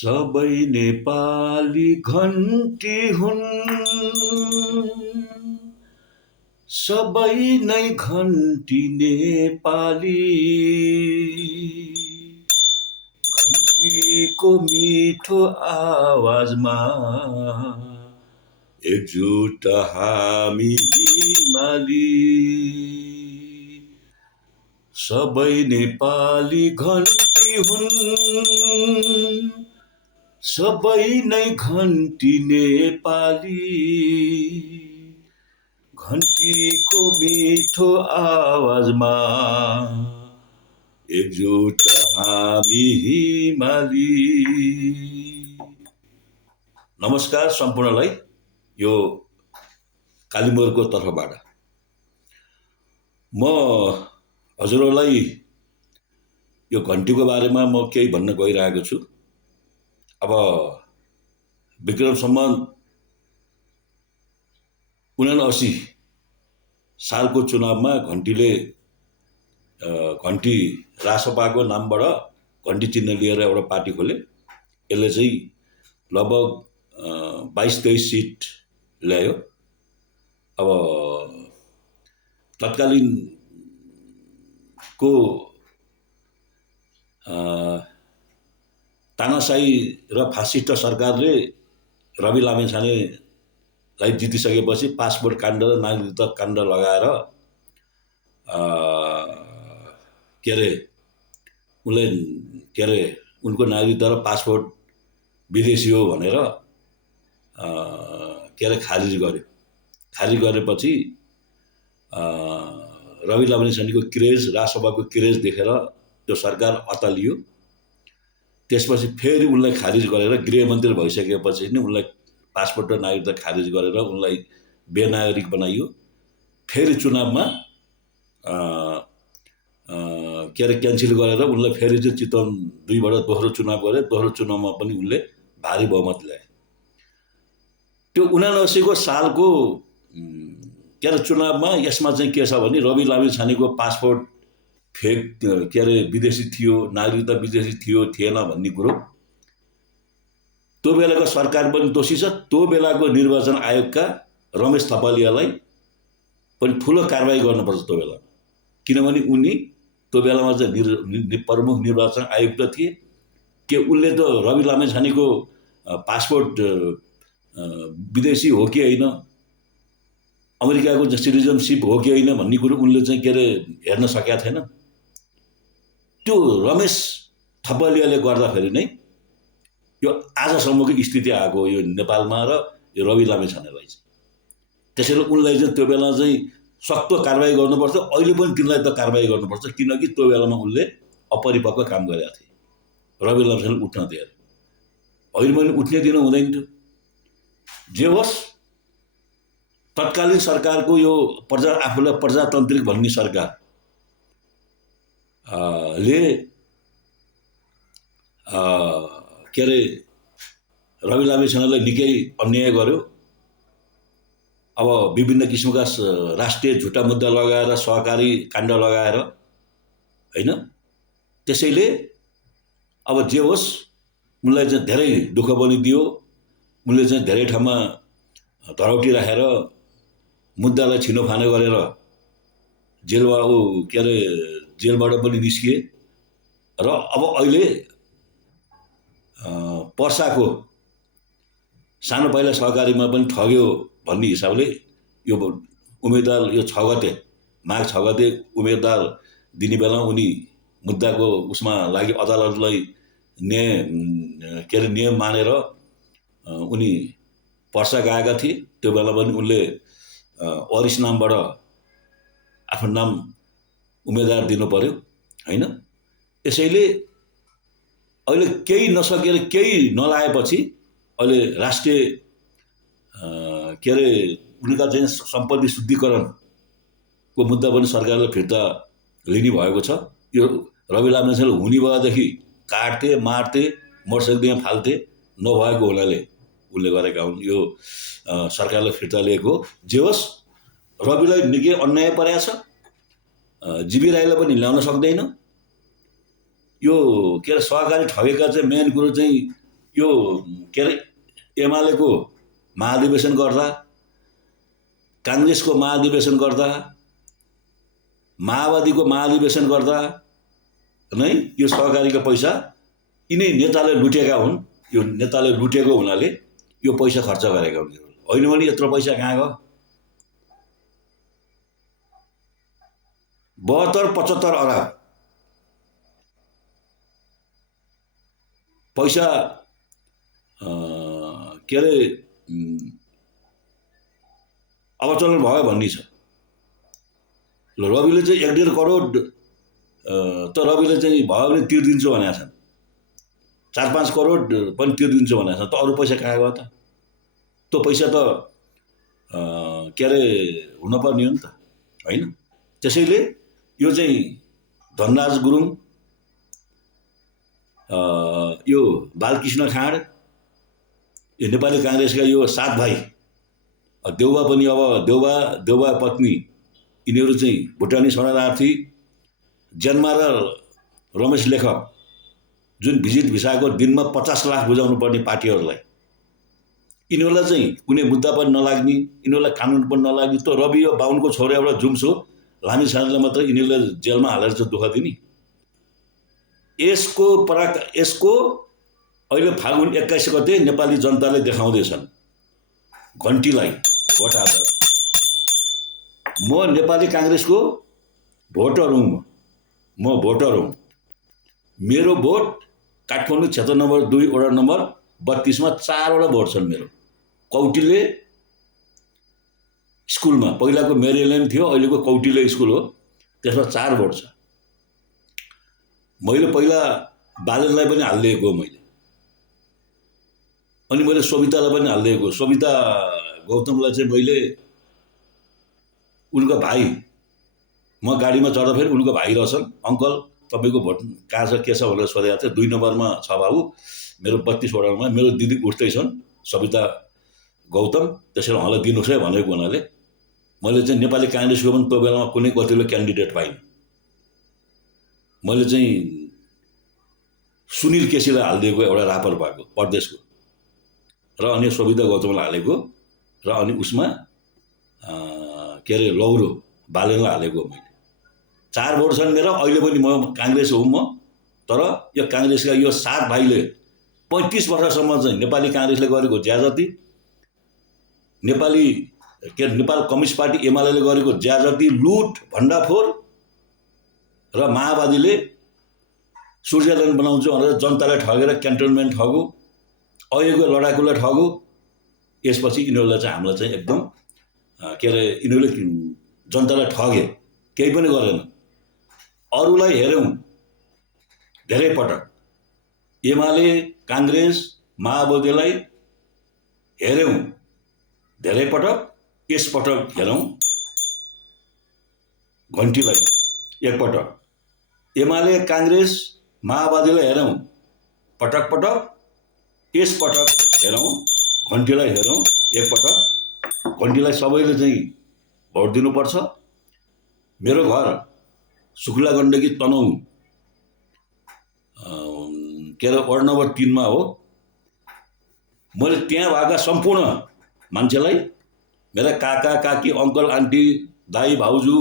सबै नेपाली घन्टी हुन्, सबै नै घन्टी नेपाली। घन्टीको मिठो आवाजमा एकजुट हामी हिमाली। सबै नेपाली घन्टी हुन्, सबै नै घन्टी नेपाली। घन्टीको मिठो आवाजमा एकजुट हामी हिमाली। नमस्कार सम्पूर्णलाई, यो कालीमोरको तर्फबाट म हजुरहरूलाई यो घन्टीको बारेमा म केही भन्न गइरहेको छु। अब विक्रम सम्वत 79 सालको चुनावमा घन्टीले घन्टी रासपाको नामबाट घन्टी चिन्ह लिएर एउटा पार्टी खोले। यसले चाहिँ लगभग 22-23 सिट ल्यायो। अब तत्कालीन को तानाशाही र फासिस्ट सरकारले रवि लामिछानेलाई जितिसकेपछि पासपोर्ट काण्ड र नागरिकता काण्ड लगाएर उनको नागरिकता र पासपोर्ट विदेशी हो भनेर खारिज गर्यो। खारिज गरेपछि रवि लामिछानेको क्रेज, राजसभाको क्रेज देखेर त्यो सरकार अत्तालियो। त्यसपछि फेरि उनलाई खारिज गरेर गृहमन्त्री भइसकेपछि नि उनलाई पासपोर्ट र नागरिकता खारिज गरेर उनलाई बेनागरिक बनाइयो। फेरि चुनावमा क्यान्सिल गरेर उनलाई फेरि चाहिँ चितवन 2बाट दोस्रो चुनाव गरे। दोस्रो चुनावमा पनि उनले भारी बहुमत ल्याए। त्यो 79 सालको चुनावमा यसमा चाहिँ के छ भने रवि लामिछानेको पासपोर्ट फेक विदेशी थियो, नागरिकता विदेशी थियो थिएन भन्ने कुरो त्यो बेलाको सरकार पनि दोषी छ। त्यो बेलाको निर्वाचन आयोगका रमेश थपलियालाई पनि ठुलो कारबाही गर्नुपर्छ त्यो बेला, किनभने उनी त्यो बेलामा चाहिँ प्रमुख निर्वाचन आयुक्त थिए। के उनले त रवि लामिछानेको पासपोर्ट विदेशी हो कि होइन, अमेरिकाको सिटिजनसिप हो कि होइन भन्ने कुरो उनले चाहिँ हेर्न सकेका थिएन। त्यो रमेश थपलियाले गर्दाखेरि नै यो आजसम्मको स्थिति आएको यो नेपालमा र यो रवि लामिछानेलाई चाहिँ। त्यसैले उनलाई चाहिँ त्यो बेला चाहिँ सख्त कारबाही गर्नुपर्छ। अहिले पनि तिनलाई त कारबाही गर्नुपर्छ, किनकि त्यो बेलामा उनले अपरिपक्व काम गरेका थिए। रवि लामिछानेले उठ्न दिएर अहिले पनि उठ्ने दिन हुँदैन थियो। जे होस्, तत्कालीन सरकारको यो आफूलाई प्रजातान्त्रिक भन्ने सरकार ले रवि लामिछानेलाई निकै अन्याय गर्यो। अब विभिन्न किसिमका राष्ट्रिय झुटा मुद्दा लगाएर, सहकारी काण्ड लगाएर होइन। त्यसैले अब जे होस्, उनलाई चाहिँ धेरै दुःख पनि दियो। उनले चाहिँ धेरै ठाउँमा धरौटी राखेर मुद्दालाई छिनोफानो गरेर जेलबाट पनि निस्किए। र अब अहिले पर्साको सानो पाइला सहकारीमा पनि ठग्यो भन्ने हिसाबले यो उम्मेदवार यो 6 गते माघ 6 गते उम्मेदवार दिने बेला उनी मुद्दाको उसमा लागि अदालतलाई नियम मानेर उनी पर्सा गएका थिए। त्यो बेला पनि उनले अरिस नामबाट आफ्नो नाम उम्मेदवार दिनु पर्यो होइन। यसैले अहिले केही नसकेर केही नलाएपछि अहिले राष्ट्रिय उनका चाहिँ सम्पत्ति शुद्धिकरणको मुद्दा पनि सरकारले फिर्ता लिने भएको छ। यो रवि लामिछानेले हुने बेलादेखि काट्थे, मार्थे, मोटरसाइकलमा फाल्थे, नभएको हुनाले उनले गरेका हुन्। यो सरकारले फिर्ता लिएको। जे होस्, रविलाई निकै अन्याय परेको छ। जीवी राईलाई पनि ल्याउन सक्दैन। यो सहकारी ठगेका चाहिँ मेन कुरो चाहिँ यो के अरे एमालेको महाधिवेशन गर्दा, काङ्ग्रेसको महाधिवेशन गर्दा, माओवादीको महाधिवेशन गर्दा नै यो सहकारीको पैसा यिनै नेताले लुटेका हुन्। यो नेताले लुटेको हुनाले यो पैसा खर्च गरेका हुन्। होइन भने यत्रो पैसा कहाँ गयो? 72-75 अरब पैसा के अरे अवचलन भयो भन्ने छ। रविले चाहिँ 1.5 करोड त रविले चाहिँ भयो भने तिर्दिन्छु भनेका छन्। 4-5 करोड पनि तिर्दिन्छु भनेका छन्। त अरू पैसा कहाँ गयो त? त्यो पैसा त के अरे हुनुपर्ने हो नि त, होइन? त्यसैले यो चाहिँ धनराज गुरुङ, यो बालकृष्ण खाँड, यो नेपाली काङ्ग्रेसका यो 7 भाइ, देउबा पनि अब देउबा पत्नी, यिनीहरू चाहिँ भुटानी शरणार्थी, जन्मा र रमेश लेखक जुन भिजिट भिसाको दिनमा 50 लाख बुझाउनु पर्ने पार्टीहरूलाई, यिनीहरूलाई चाहिँ कुनै मुद्दा पनि नलाग्ने, यिनीहरूलाई कानुन पनि नलाग्ने। त्यो रवि यो बाहुनको छोरा एउटा जुम्सो लामिछानेलाई मात्र यिनीहरूले जेलमा हालेर चाहिँ दुःख दिने। यसको अहिले फागुन 21 गते नेपाली जनताले देखाउँदैछन् घन्टीलाई भोट हालेर। म नेपाली काङ्ग्रेसको भोटर हुँ, म भोटर हुँ। मेरो भोट काठमाडौँ क्षेत्र नम्बर 2 वडा नम्बर 32 मा 4 वटा भोट छन् मेरो। कौटिल्य स्कुलमा, पहिलाको मेरील्यान्ड थियो, अहिलेको कौटिल्य स्कुल हो, त्यसमा 4 भोट छ। मैले पहिला बालेनलाई पनि हालिदिएको मैले, अनि मैले सोभितालाई पनि हालिदिएको। सोभिता गौतमलाई चाहिँ मैले उनको भाइ, म गाडीमा चढ्दा फेरि उनको भाइ रहेछन्, अङ्कल तपाईँको भोट कहाँ छ के छ भनेर सोधेको थिएँ। 2 नम्बरमा छ बाबु, मेरो 32 वडामा मेरो दिदी उठ्दैछन् सविता गौतम, त्यसैले उहाँलाई दिनुहोस् है भनेको हुनाले मैले चाहिँ नेपाली काङ्ग्रेसको पनि त्यो बेलामा कुनै गतिलो क्यान्डिडेट पाइनँ। मैले चाहिँ सुनिल केसीलाई हालिदिएको एउटा रापरपाको प्रदेशको, र अनि सविता गौतमलाई हालेको, र अनि उसमा के अरे लौरो बालेनलाई हालेको मैले। 4 भोट छन् मेरो। अहिले पनि म काङ्ग्रेस हो म, तर यो काङ्ग्रेसका यो 7 भाइले 35 वर्षसम्म चाहिँ नेपाली काङ्ग्रेसले गरेको ज्याजती, नेपाल कम्युनिस्ट पार्टी एमाले गरेको ज्याजती, लुट भण्डाफोर, र माओवादीले सूर्यल्यान्ड बनाउँछु भनेर जनतालाई ठगेर क्यान्टोनमेन्ट ठगो, अहिलेको लडाकुलाई ठगो। यसपछि यिनीहरूलाई चाहिँ हामीलाई चाहिँ एकदम के अरे यिनीहरूले जनतालाई ठगे, केही पनि गरेन। अरूलाई हेऱ्यौँ धेरै पटक, एमाले काङ्ग्रेस माओवादीलाई हेऱ्यौँ धेरै पटक, यसपटक हेरौँ घन्टीलाई एकपटक। एमाले काङ्ग्रेस माओवादीलाई हेरौँ पटक पटक, यसपटक हेरौँ घन्टीलाई हेरौँ एकपटक। घन्टीलाई सबैले चाहिँ भोट दिनुपर्छ। मेरो घर सुखला गण्डकी तनहुँ के अरे वार्ड नम्बर 3 मा हो। मैले त्यहाँ भएका सम्पूर्ण मान्छेलाई, मेरा काका काकी अङ्कल आन्टी दाई भाउजू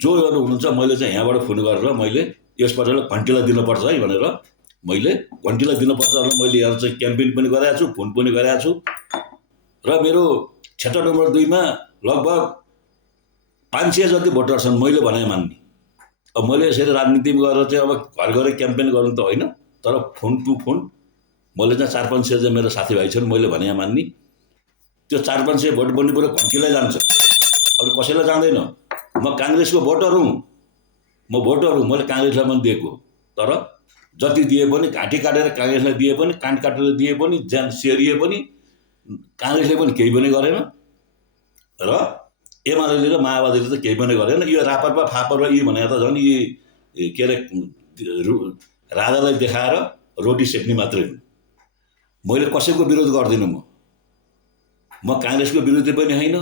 जो हुनुहुन्छ, मैले चाहिँ यहाँबाट फोन गरेर मैले यसपटक घन्टीलाई दिनुपर्छ है भनेर मैले घन्टीलाई दिनुपर्छ भनेर मैले यहाँ चाहिँ क्याम्पेन पनि गरेको छु, फोन पनि गरेको छु। र मेरो क्षेत्र नम्बर 2 मा लगभग 500 जति भोटर छन् मैले भने मान्ने। अब मैले यसरी राजनीतिमा गरेर चाहिँ अब घर गएर क्याम्पेन गर्नु त होइन, तर फोन टु फोन मैले चाहिँ 400-500 चाहिँ मेरो साथीभाइ छन् मैले भने मान्ने। त्यो 400-500 भोट बन्ने कुरो घन्टीलाई जान्छ, अरू कसैलाई जाँदैन। म काङ्ग्रेसको भोटर हुँ, म भोटर हुँ, मैले काङ्ग्रेसलाई पनि दिएको। तर जति दिए पनि, घाँटी काटेर काङ्ग्रेसलाई दिए पनि, कान काटेर दिए पनि, ज्यान सेरिए पनि, काङ्ग्रेसले पनि केही पनि गरेन, र एमाले र माओवादीले त केही पनि गरेन। यो रापरपा फापर यी भनेर त झन् यी के अरे राजालाई देखाएर रोटी सेक्ने मात्रै हुन्। मैले कसैको विरोध गर्दिनँ। म काङ्ग्रेसको विरोधी पनि होइन,